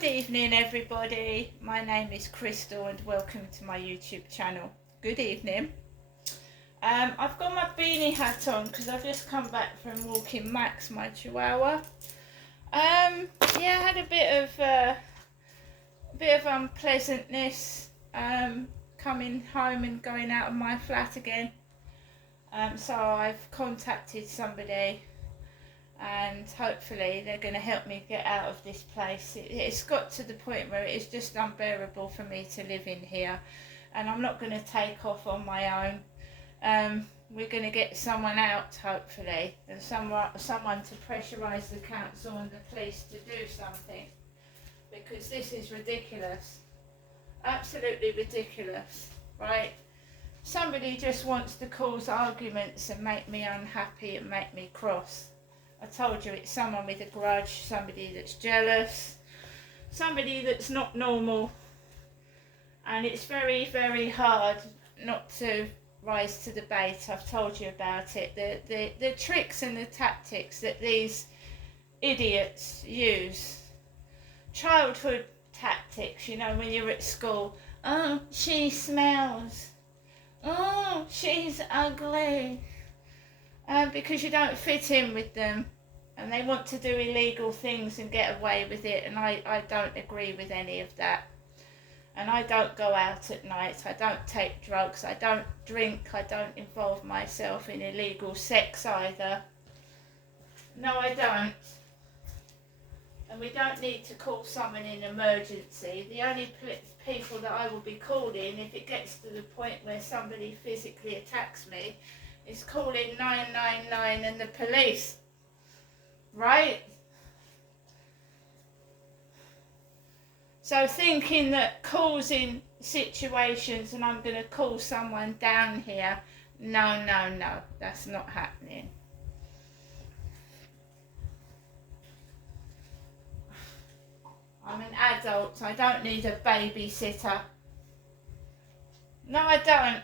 Good evening, everybody. My name is Crystal and welcome to my YouTube channel. Good evening. I've got my beanie hat on because I've just come back from walking Max, my chihuahua. Yeah, I had a bit of unpleasantness coming home and going out of my flat again. So I've contacted somebody and hopefully they're going to help me get out of this place. It's got to the point where it's just unbearable for me to live in here, and I'm not going to take off on my own. We're going to get someone out hopefully, and someone to pressurise the council and the police to do something, because this is ridiculous, absolutely ridiculous, right? Somebody just wants to cause arguments and make me unhappy and make me cross. I told you, it's someone with a grudge, somebody that's jealous, somebody that's not normal, and it's very, very hard not to rise to the bait. I've told you about it, the tricks and the tactics that these idiots use, childhood tactics, you know, when you're at school. Oh, she smells. Oh, she's ugly. Because you don't fit in with them and they want to do illegal things and get away with it, and I don't agree with any of that. And I don't go out at night, I don't take drugs, I don't drink, I don't involve myself in illegal sex either. No, I don't. And we don't need to call someone in emergency. The only people that I will be calling if it gets to the point where somebody physically attacks me is calling 999 and the police, right? So thinking that causing situations and I'm going to call someone down here, no, that's not happening. I'm an adult, I don't need a babysitter. No, I don't.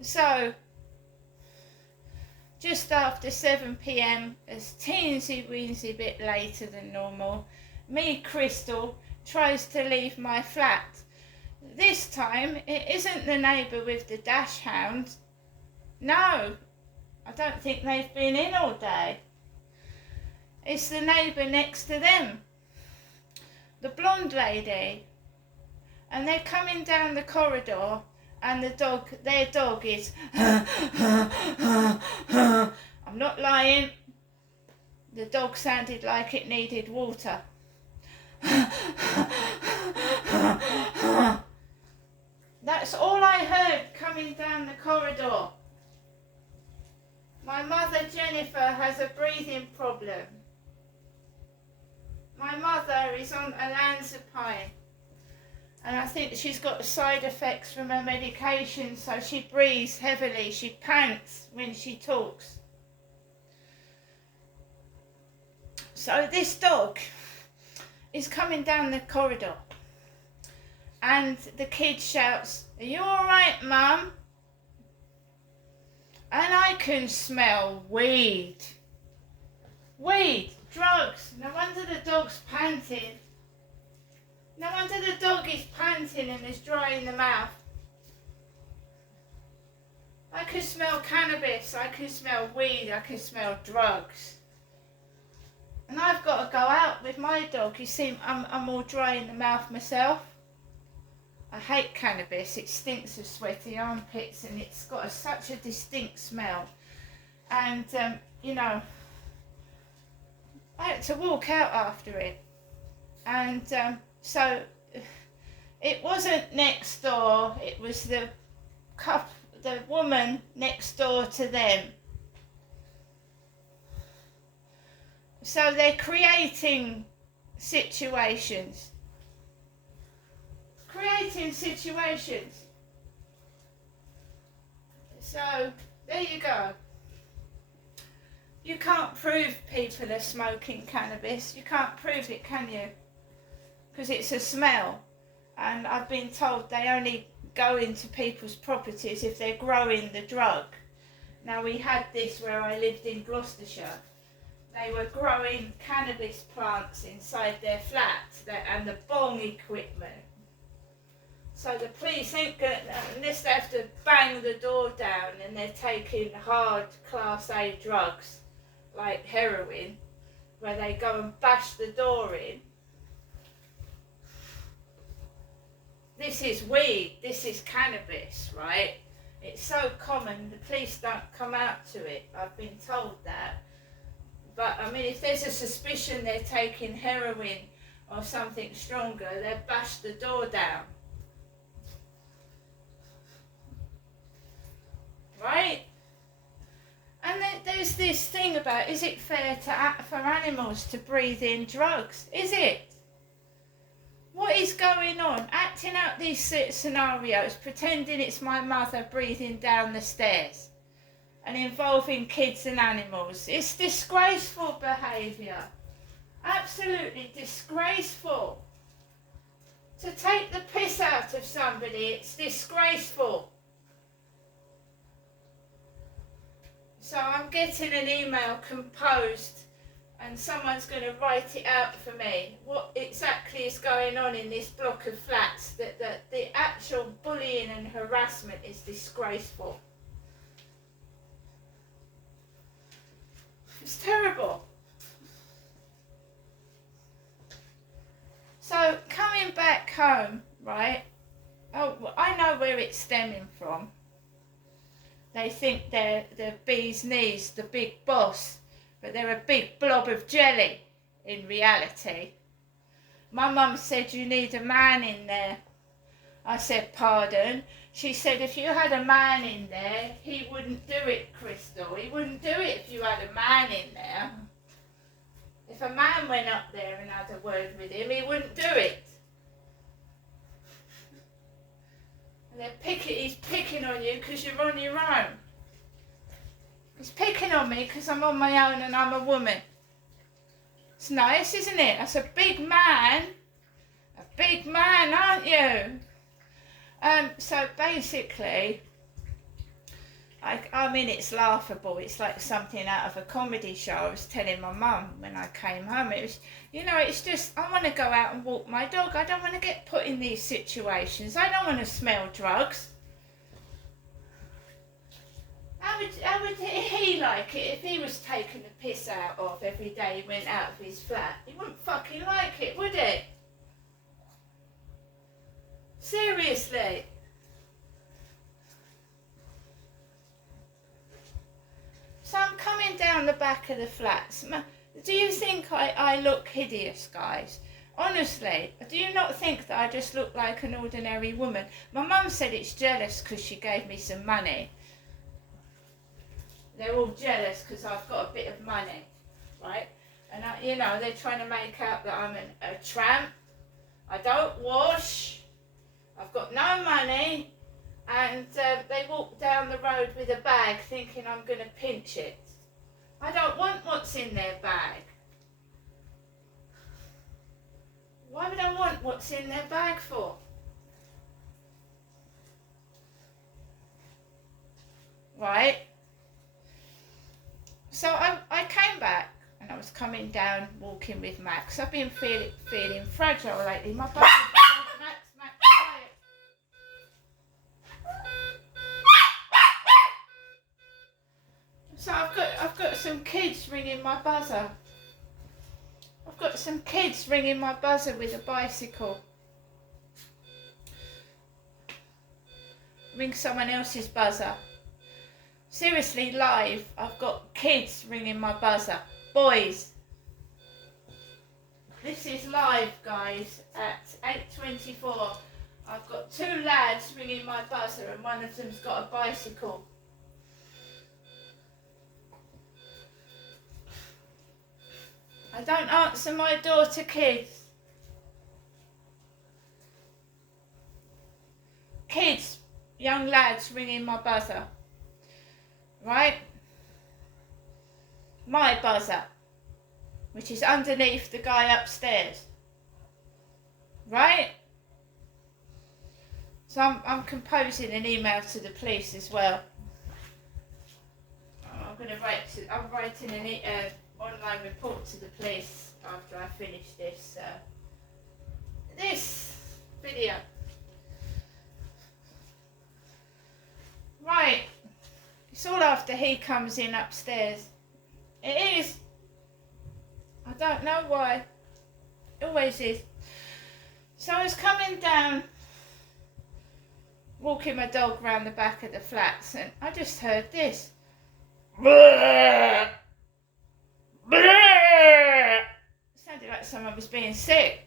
So, just after 7 p.m, a teensy-weensy bit later than normal, me, Crystal, tries to leave my flat. This time, it isn't the neighbour with the dash hound. No, I don't think they've been in all day. It's the neighbour next to them, the blonde lady. And they're coming down the corridor, and their dog is I'm not lying, the dog sounded like it needed water. That's all I heard coming down the corridor. My mother Jennifer has a breathing problem. My mother is on olanzapine, and I think she's got side effects from her medication, so she breathes heavily, she pants when she talks. So this dog is coming down the corridor, and the kid shouts, "Are you alright, Mum?" And I can smell weed, drugs. No wonder the dog's panting. No wonder the dog is panting and is dry in the mouth. I can smell cannabis, I can smell weed, I can smell drugs. And I've got to go out with my dog. You see, I'm all dry in the mouth myself. I hate cannabis, it stinks of sweaty armpits and it's got such a distinct smell. And, you know, I had to walk out after it. And, so it wasn't next door, it was the woman next door to them. So they're creating situations. So there you go. You can't prove people are smoking cannabis. You can't prove it, can you? Because it's a smell, and I've been told they only go into people's properties if they're growing the drug. Now, we had this where I lived in Gloucestershire, they were growing cannabis plants inside their flat and the bong equipment. So the police ain't going to, unless they have to bang the door down and they're taking hard Class A drugs like heroin, where they go and bash the door in. This is weed, this is cannabis, right? It's so common, the police don't come out to it. I've been told that. But I mean, if there's a suspicion they're taking heroin or something stronger, they'll bash the door down. Right? And then there's this thing about, is it fair for animals to breathe in drugs? Is it? What is going on? Acting out these scenarios, pretending it's my mother breathing down the stairs and involving kids and animals. It's disgraceful behaviour. Absolutely disgraceful. To take the piss out of somebody, it's disgraceful. So I'm getting an email composed and someone's going to write it out for me. What exactly is going on in this block of flats? That the actual bullying and harassment is disgraceful. It's terrible. So coming back home, right? Oh, I know where it's stemming from. They think they're the bee's knees, the big boss, but they're a big blob of jelly in reality. My mum said, you need a man in there. I said, pardon? She said, if you had a man in there, he wouldn't do it, Crystal. He wouldn't do it if you had a man in there. If a man went up there and had a word with him, he wouldn't do it. And he's picking on you because you're on your own. He's picking on me because I'm on my own and I'm a woman. It's nice, isn't it? That's a big man. A big man, aren't you? So basically, I mean, it's laughable. It's like something out of a comedy show. I was telling my mum when I came home. It was, it's just, I want to go out and walk my dog. I don't want to get put in these situations. I don't want to smell drugs. How would he like it if he was taken the piss out of every day he went out of his flat? He wouldn't fucking like it, would he? Seriously. So I'm coming down the back of the flats. Do you think I look hideous, guys? Honestly, do you not think that I just look like an ordinary woman? My mum said it's jealous because she gave me some money. They're all jealous because I've got a bit of money, right? And they're trying to make out that I'm a tramp. I don't wash. I've got no money. And they walk down the road with a bag thinking I'm going to pinch it. I don't want what's in their bag. Why would I want what's in their bag for? Right? So I came back and I was coming down walking with Max. I've been feeling fragile lately. My body Max, quiet. So I've got some kids ringing my buzzer. I've got some kids ringing my buzzer with a bicycle. Ring someone else's buzzer. Seriously, live, I've got kids ringing my buzzer. Boys. This is live, guys, at 8:24. I've got 2 lads ringing my buzzer and one of them's got a bicycle. I don't answer my door to kids. Kids, young lads ringing my buzzer. Right? My buzzer, which is underneath the guy upstairs. Right? So I'm composing an email to the police as well. I'm writing online report to the police after I finish this video. Right, it's all after he comes in upstairs. It is. I don't know why. It always is. So I was coming down, walking my dog round the back of the flats, and I just heard this. Sounded like someone was being sick.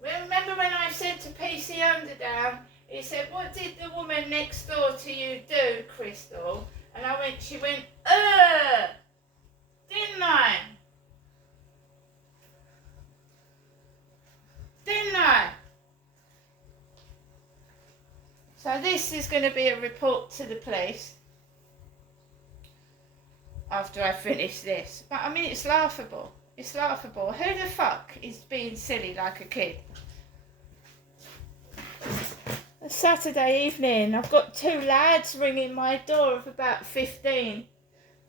Remember when I said to PC Underdown, he said, what did the woman next door to you do, Crystal? And she went, didn't I? Didn't I? So this is going to be a report to the police after I finish this. But I mean, it's laughable. It's laughable. Who the fuck is being silly like a kid? A Saturday evening, I've got two lads ringing my door of about 15.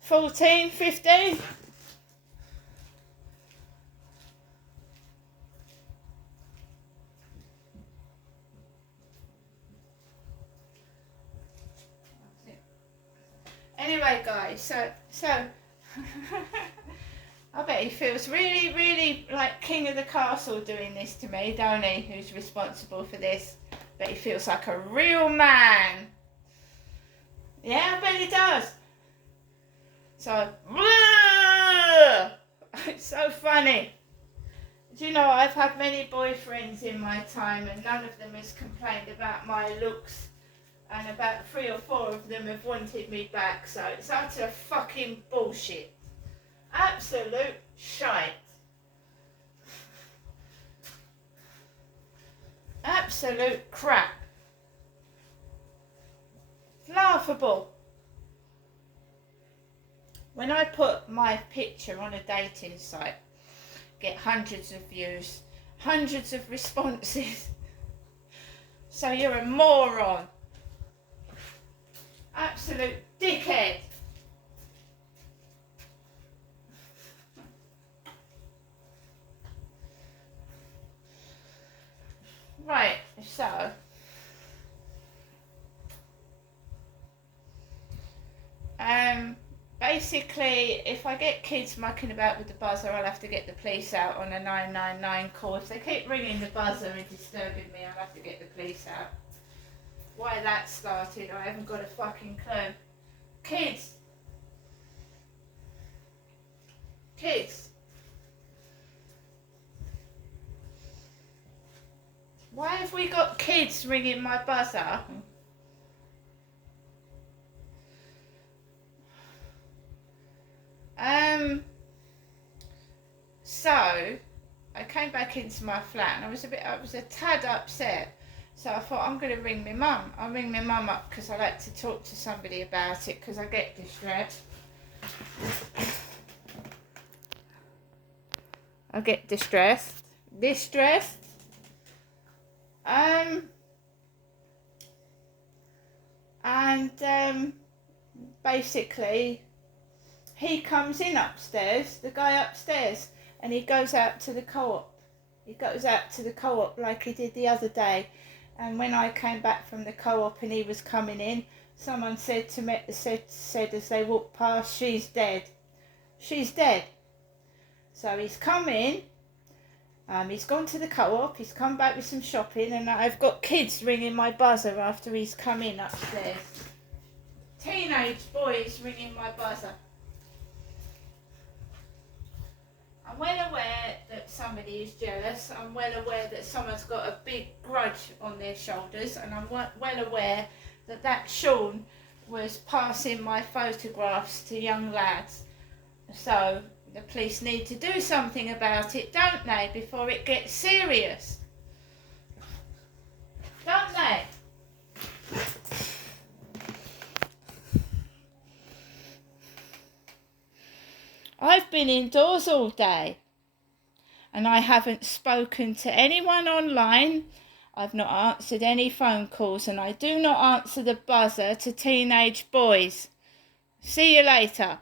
14, 15. Anyway, guys, so I bet he feels really, really like king of the castle doing this to me, don't he? Who's responsible for this? Bet he feels like a real man. Yeah, I bet he does. So, it's so funny. Do you know, I've had many boyfriends in my time and none of them has complained about my looks. And about 3 or 4 of them have wanted me back, so it's utter fucking bullshit. Absolute shite. Absolute crap. Laughable. When I put my picture on a dating site, get hundreds of views, hundreds of responses. So you're a moron. Absolute dickhead. Right, so basically, if I get kids mucking about with the buzzer, I'll have to get the police out on a 999 call. If they keep ringing the buzzer and disturbing me, I'll have to get the police out. Why that started, I haven't got a fucking clue. Kids. Why have we got kids ringing my buzzer? So I came back into my flat and I was a tad upset. So I thought, I'm going to ring my mum. I'll ring my mum up because I like to talk to somebody about it because I get distressed. Distressed. Basically, he comes in upstairs, the guy upstairs, and he goes out to the co-op. He goes out to the co-op like he did the other day. And when I came back from the co-op and he was coming in, someone said to me, said as they walked past, she's dead. She's dead. So he's come in, he's gone to the co-op, he's come back with some shopping, and I've got kids ringing my buzzer after he's come in upstairs. Teenage boys ringing my buzzer. I'm well aware that somebody is jealous. I'm well aware that someone's got a big grudge on their shoulders, and I'm well aware that Sean was passing my photographs to young lads. So the police need to do something about it, don't they, before it gets serious? Don't they? I've been indoors all day and I haven't spoken to anyone online. I've not answered any phone calls, and I do not answer the buzzer to teenage boys. See you later.